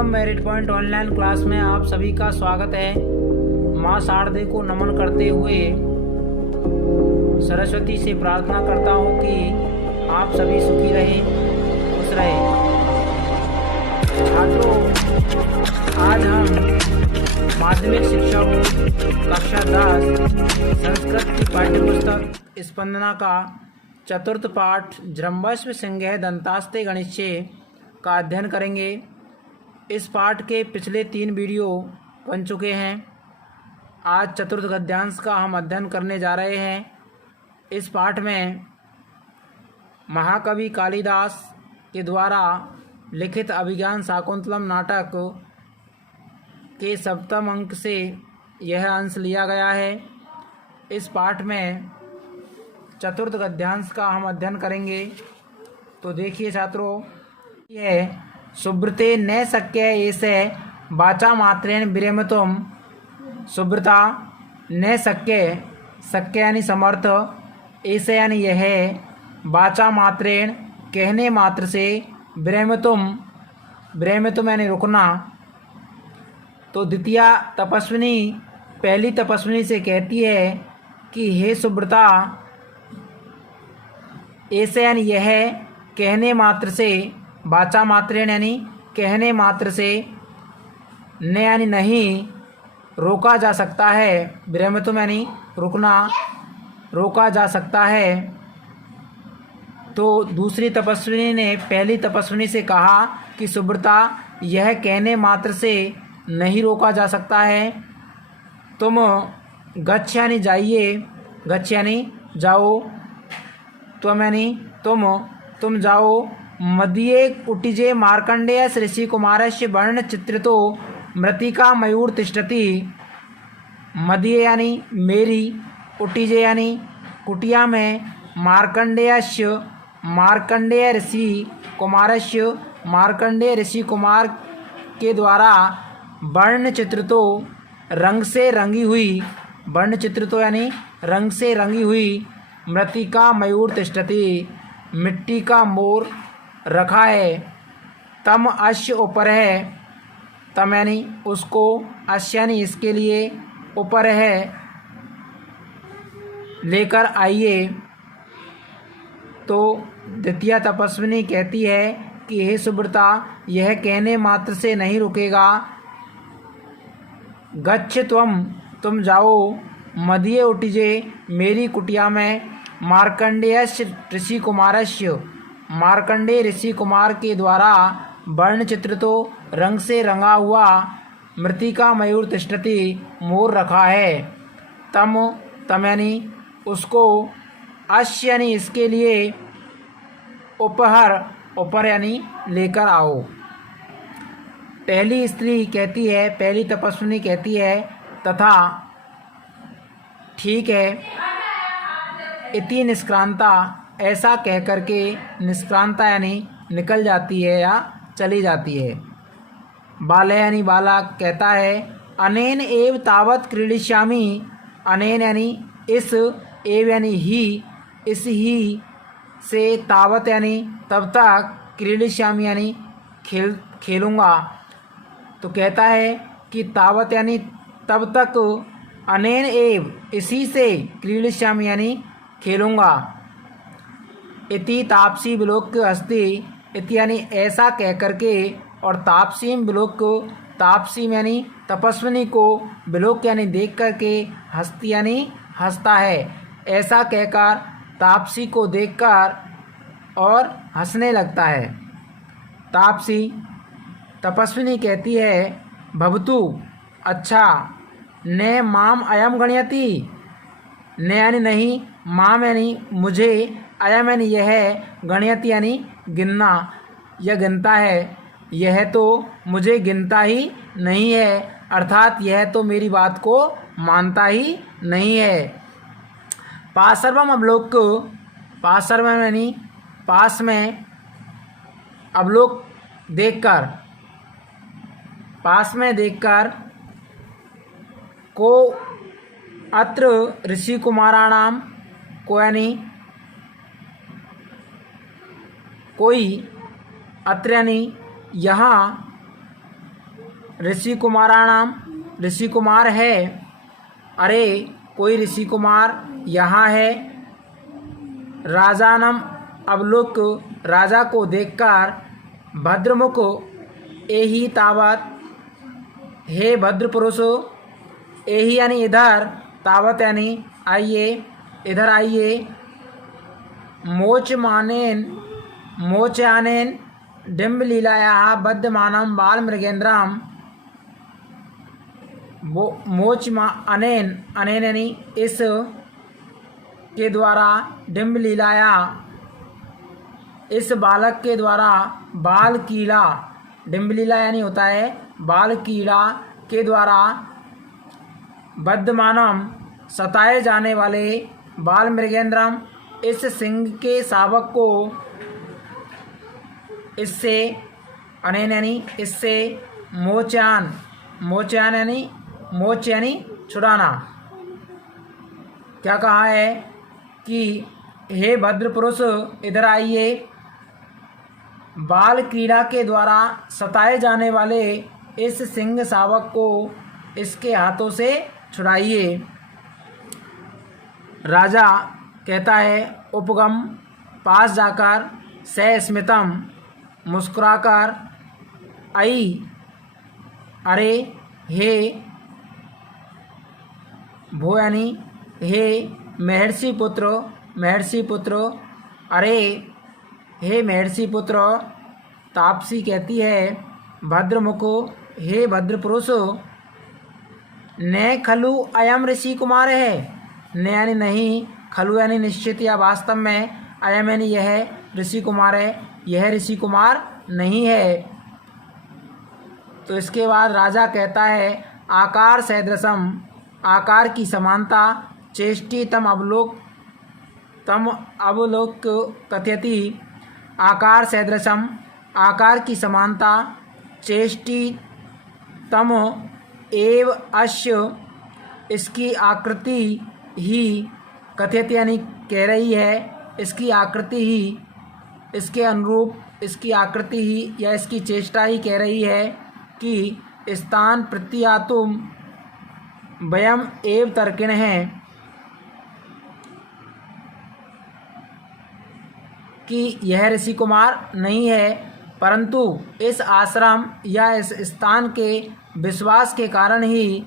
Welcome merit point online class में आप सभी का स्वागत है। माँ शारदे को नमन करते हुए सरस्वती से प्रार्थना करता हूँ कि आप सभी सुखी रहें, खुश रहें। छात्रों, आज हम माध्यमिक शिक्षा बोर्ड कक्षा 10 संस्कृत की पाठ्यपुस्तक स्पंदना का चतुर्थ पाठ जृंभस्व सिंह दंतास्ते गणित का अध्ययन करेंगे। इस पाठ के पिछले 3 वीडियो बन चुके हैं। आज चतुर्थ गद्यांश का हम अध्ययन करने जा रहे हैं। इस पाठ में महाकवि कालिदास के द्वारा लिखित अभिज्ञान शाकुंतलम नाटक के 7वें अंक से यह अंश लिया गया है। इस पाठ में चतुर्थ गद्यांश का हम अध्ययन करेंगे। तो देखिए छात्रों, यह सुब्रते न शक्य ऐसे वाचा मात्रेण विरमतुम। सुब्रता न शक्य यानी समर्थ, ऐसे यानी यह वाचा मात्रेण कहने मात्र से, विरमतुम यानी रुकना। तो द्वितीय तपस्विनी पहली तपस्विनी से कहती है कि हे सुब्रता, ऐसे यानी यह कहने मात्र से, वाचा मात्रेण यानी कहने मात्र से, न यानी नहीं, रोका जा सकता है, विरमतुम यानी रुकना, रोका जा सकता है। तो दूसरी तपस्विनी ने पहली तपस्विनी से कहा कि सुब्रता, यह कहने मात्र से नहीं रोका जा सकता है। तुम गच्छ यानी जाइए, गच्छ यानी जाओ, त्वम यानी तुम जाओ। मदीये कुटिजे मार्कंडेय ऋषि कुमारस्य वर्ण चित्रितो मृतिका मयूर तिष्ठति। मदीये यानी मेरी, कुटिजे यानी कुटिया में, मार्कंडेय ऋषि कुमारस्य मार्कंडेय ऋषि कुमार के द्वारा वर्ण चित्रितो रंग से रंगी हुई, वर्ण चित्रितो यानी रंग से रंगी हुई, मृतिका मयूर तिष्ठति मिट्टी का मोर रखा है। तम अश्य ऊपर है, तम यानी उसको, अश्य यानी इसके लिए, ऊपर है लेकर आइए। तो द्वितीय तपस्विनी कहती है कि हे सुब्रता, यह कहने मात्र से नहीं रुकेगा। गच्छ तुम जाओ, मदीये उटिजे मेरी कुटिया में, मार्कंडेयस्य ऋषि कुमारस्य मार्कंडेय ऋषि कुमार के द्वारा वर्ण चित्रितो रंग से रंगा हुआ, मृतिका मयूर तिष्ठति मोर रखा है। तम यानी उसको, अश्य यानी इसके लिए, ऊपर यानी लेकर आओ। पहली स्त्री कहती है, पहली तपस्विनी कहती है, तथा ठीक है, इति निष्क्रांता, ऐसा कह करके निष्क्रांता यानी निकल जाती है या चली जाती है। बाले यानी बाला कहता है, अनेन एव तावत क्रीडिष्यामि। अनेन यानी इस, एव यानी ही, इस ही से, तावत यानी तब तक, क्रीडिष्यामि यानी खेलूँगा। तो कहता है कि तावत यानी तब तक, अनेन एव इसी से, क्रीडिष्यामि यानी खेलूँगा। इति तापसी विलोक्य अस्ति। इति यानी ऐसा कह करके, और तापसीम विलोक्य, तापसीम यानी तपस्विनी को, विलोक्य यानी देख करके, हस्ती यानी हंसता है। ऐसा कहकर तापसी को देखकर और हंसने लगता है। तापसी तपस्विनी कहती है, भवतु, अच्छा, ने माम अयम गणयति। ने यानी नहीं, माम यानी मुझे, अयम यानी यह, गणयति यानी गिनना या गिनता है। यह तो मुझे गिनता ही नहीं है, अर्थात यह तो मेरी बात को मानता ही नहीं है। पार्श्वम अवलोक्य, पार्श्वम यानी पास में, अवलोक देखकर, पास में देखकर, को अत्र ऋषि कुमाराणाम, को यानी कोई, अत्र यानी यहाँ, ऋषि कुमाराणाम, ऋषि कुमार है। अरे कोई ऋषि कुमार यहाँ है। राजानम अवलोक, राजा को देखकर, भद्रमुख एहि तावत, हे भद्र पुरुष, एहि यानी इधर, तावत यानी आइए, इधर आइए। मोचमानेन, मोचयानेन डिम्ब लीलायाः बद्धमानं बाल मृगेन्द्रम, अनेन, अनेन यानी इस के द्वारा, डिम्ब लीलाया इस बालक के द्वारा, बाल कीड़ा, डिम्ब लीला यानी होता है बाल कीड़ा के द्वारा, बद्धमानम सताए जाने वाले, बाल मृगेंद्रम इस सिंह के शावक को, इससे, अनेन यानी इससे, मोचान, मोचान यानी मोच यानी छुड़ाना। क्या कहा है कि हे भद्र पुरुष इधर आइए, बाल क्रीड़ा के द्वारा सताए जाने वाले इस सिंह शावक को इसके हाथों से छुड़ाइए। राजा कहता है उपगम, पास जाकर, सस्मितम मुस्कुराकर, आई अरे, हे, भो यानी हे महर्षि पुत्र, महर्षि पुत्र, अरे हे महर्षि पुत्र। तापसी कहती है भद्रमुख, हे भद्र पुरुष, न खलु अयम ऋषि कुमार है, न यानी नहीं, खलु यानी निश्चित या वास्तव में, अयम यानी यह ऋषि कुमार है, यह ऋषि कुमार नहीं है। तो इसके बाद राजा कहता है आकार सदृशम, आकार की समानता, चेष्टि तम अवलोक कथयति, आकार सदृशम, आकार की समानता, चेष्टि तम एव अश्य इसकी आकृति ही, कथयति यानी कह रही है, इसकी आकृति ही, इसके अनुरूप, इसकी आकृति ही या इसकी चेष्टा ही कह रही है कि स्थान प्रत्यातुम वयम एव तर्किण है, कि यह ऋषि कुमार नहीं है, परंतु इस आश्रम या इस स्थान के विश्वास के कारण ही,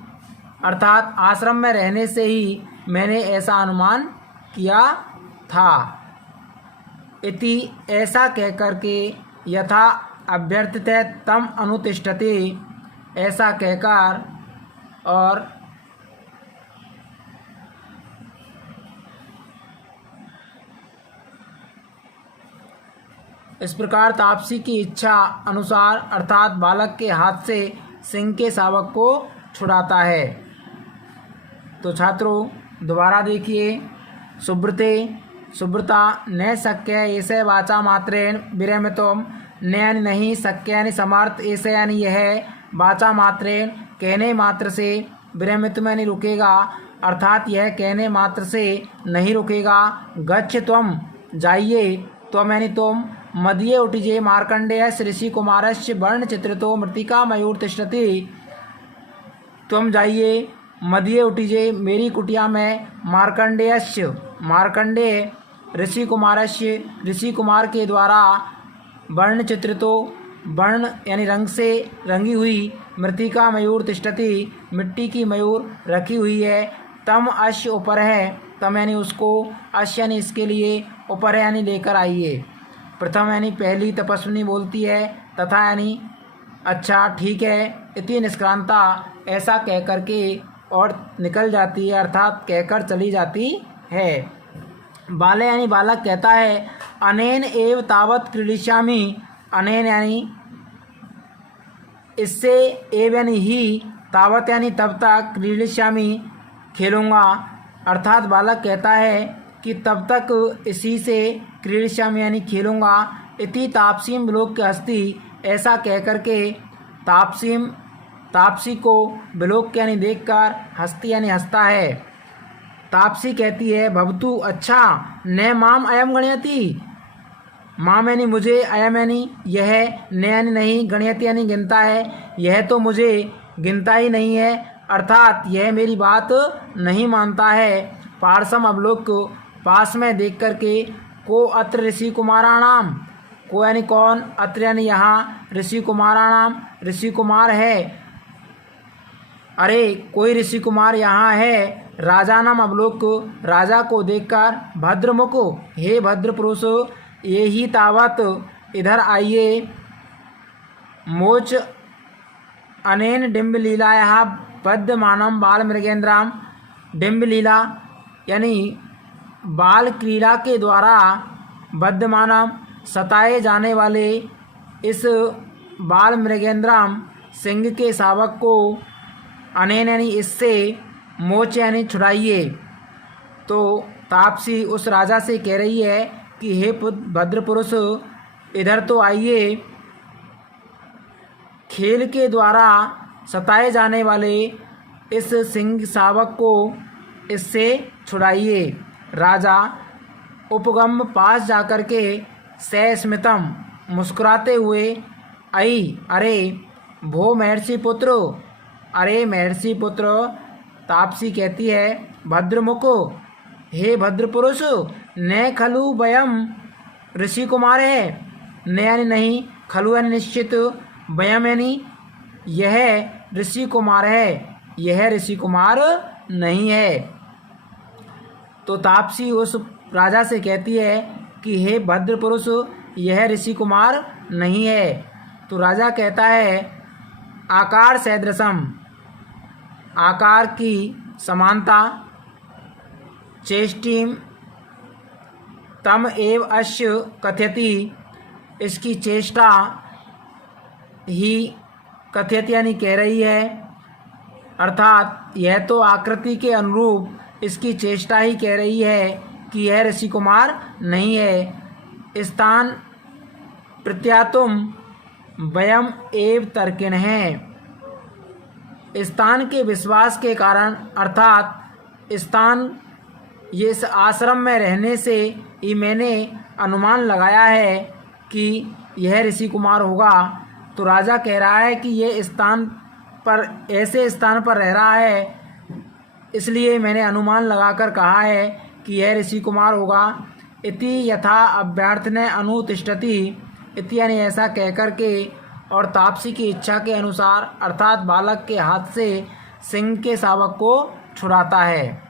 अर्थात आश्रम में रहने से ही मैंने ऐसा अनुमान किया था। इति ऐसा कहकर के, यथा अभ्यर्थित तम अनुतिष्ठते, ऐसा कहकर, और इस प्रकार तापसी की इच्छा अनुसार, अर्थात बालक के हाथ से सिंह के शावक को छुड़ाता है। तो छात्रों दोबारा देखिए, सुब्रते, सुब्रता, न शक्य ऐसे वाचा मात्रेण विरमितुम, न यानी नहीं, शक्य यानी समर्थ, ऐसे यानी यह, वाचा मात्रेण कहने मात्र से, विरमितुम यानी रुकेगा, अर्थात यह कहने मात्र से नहीं रुकेगा। गच्छ त्वम, जाइए, त्वम यानी तुम, मदीये उटिजे मार्कंडेय ऋषि कुमारस्य वर्ण चित्रितो मृतिका मयूर तिष्ठति, तुम जाइए, मदीये उटिजे मेरी कुटिया में, मार्कंडेयस्य, मार्कंडेय ऋषि कुमारस्य, ऋषि कुमार के द्वारा, वर्ण चित्रितो, वर्ण यानी रंग से रंगी हुई, मृतिका मयूर तिष्ठति मिट्टी की मयूर रखी हुई है, तम अश्य ऊपर है, तम यानी उसको, अश्य यानी इसके लिए, ऊपर है यानी लेकर आइए। प्रथम यानी पहली तपस्विनी बोलती है, तथा यानी अच्छा ठीक है, इति निष्क्रांता ऐसा कह कर के और निकल जाती है, अर्थात कहकर चली जाती है। बाले यानी बालक कहता है अनेन एव तावत क्रीडिष्यामि, अनेन यानी इससे, एव यानी ही, तावत यानी तब तक, क्रीडिष्यामि खेलूँगा, अर्थात बालक कहता है कि तब तक इसी से, क्रीडिष्यामि यानी खेलूँगा। इति तापसीम विलोक हस्ती, ऐसा कह कर के तापसीम, तापसी को विलोक यानी देखकर, हस्ती यानी हंसता है। तापसी कहती है भवतु, अच्छा, न माम अयम गणयति, माम यानी मुझे, अयम यानी यह, न यानी नहीं, गणयति यानी गिनता है, यह तो मुझे गिनता ही नहीं है, अर्थात यह मेरी बात नहीं मानता है। पार्श्वम अवलोक पास में देख करके, को अत्र ऋषि कुमाराणाम, को यानी कौन, अत्र यानी यहाँ, ऋषि कुमाराणाम ऋषि कुमार है, अरे कोई ऋषि कुमार यहाँ है। राजा नाम अवलोक राजा को देखकर, भद्रमुख हे भद्र पुरुष, ये ही तावत इधर आइए, मोच अनेन डिम्ब लीलाया बद्धमानम बाल मृगेंद्राम। डिम्ब लीला यानी बाल क्रीड़ा के द्वारा बद्धमानम सताए जाने वाले इस बाल मृगेंद्राम सिंह के शावक को, अनेन यानी इससे, मोच यानी छुड़ाइए। तो तापसी उस राजा से कह रही है कि हे भद्र पुरुष, इधर तो आइए, खेल के द्वारा सताए जाने वाले इस सिंह शावक को इससे छुड़ाइए। राजा उपगम पास जाकर के सस्मितम मुस्कुराते हुए, आई अरे भो महर्षि पुत्र, अरे महर्षि पुत्र। तापसी कहती है भद्रमुख हे भद्र पुरुष, न खलु वयम ऋषि कुमार है, न यानी नहीं, खलु यानी निश्चित, वयम यानी यह ऋषि कुमार है, यह ऋषि कुमार नहीं है। तो तापसी उस राजा से कहती है कि हे भद्र पुरुष, यह ऋषि कुमार नहीं है। तो राजा कहता है आकार सदृशम, आकार की समानता, चेष्टिम तम एव अश्य कथयति, इसकी चेष्टा ही कथयति यानी कह रही है, अर्थात यह तो आकृति के अनुरूप इसकी चेष्टा ही कह रही है कि यह ऋषि कुमार नहीं है। स्थान प्रत्यातुम वयम एव तर्किण है, स्थान के विश्वास के कारण, अर्थात स्थान ये इस आश्रम में रहने से ही मैंने अनुमान लगाया है कि यह ऋषि कुमार होगा। तो राजा कह रहा है कि यह स्थान पर, ऐसे स्थान पर रह रहा है, इसलिए मैंने अनुमान लगाकर कहा है कि यह ऋषि कुमार होगा। इति यथा अभ्यर्थने अनुतिष्ठति, इति यानी ऐसा कहकर के और तापसी की इच्छा के अनुसार, अर्थात बालक के हाथ से सिंह के शावक को छुड़ाता है।